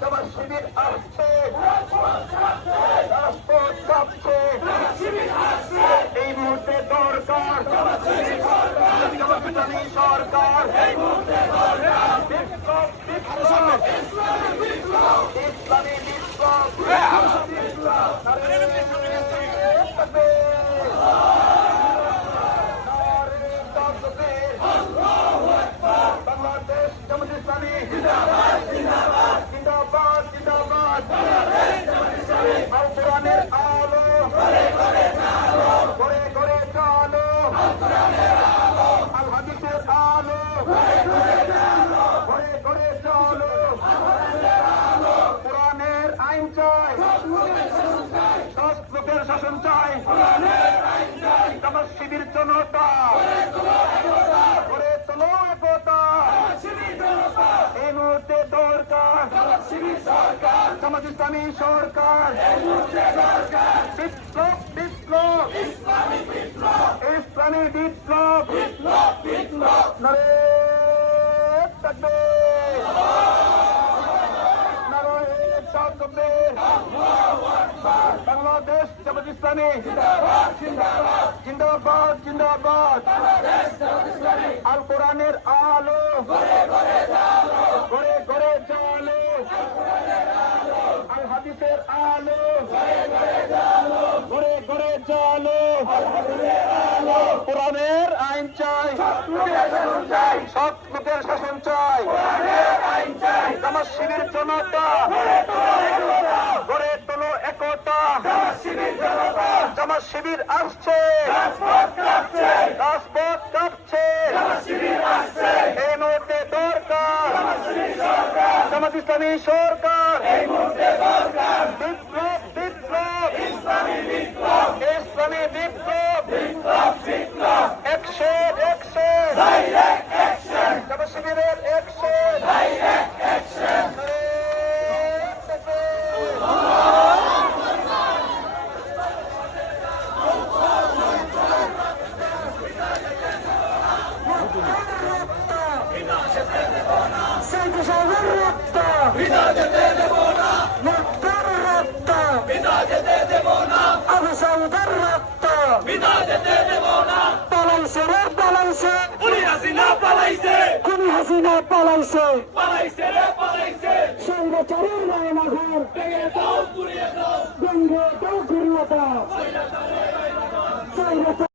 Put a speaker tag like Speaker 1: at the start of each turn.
Speaker 1: তোমার শিবির আসছে রাজপথ কাঁপছে এই মুহূর্তে দরকার। সরকার শিবির জনতা। গড়ে তোলো একতা। এই মুহূর্তে দরকার। সমাজ ইসলামী সরকার। বিপ্লব বিপ্লব। ইসলামী বিপ্লব। নারে তাকবীর নারে ইসলামী জিন্দাবাদ জিন্দাবাদ। আল কোরআনের আলো। ঘরে ঘরে চালো আল হাদিসের আলো। ঘরে ঘরে চালো কোরআনের আইন চাই। সৎ লোকের শাসন চাই। আমার শিবির জনতা। গড়ে তোলো একতা শিবির আসছে। রাজপথ কাঁপছে। এই মুহূর্তে দরকার। জামাত ইসলামী সরকার। বিপ্লব বিপ্লব। ইসলামী বিপ্লব। একশো জামাত শিবিরের একশো
Speaker 2: Santo Salvador রক্ত মুক্তার রক্ত আবু সাউদার রক্ত পালাইছে রে পালাইছে।
Speaker 3: উনি হাসিনা পালাইছে।
Speaker 2: কোন হাসিনা পালাইছে।
Speaker 3: পালাইছে রে পালাইছে।
Speaker 2: সর্বচারের রায়না ঘর
Speaker 3: ভেঙে দাও পুড়িয়ে দাও।
Speaker 2: ব্যঙ্গে দাও ঘুরিয়ে দাও।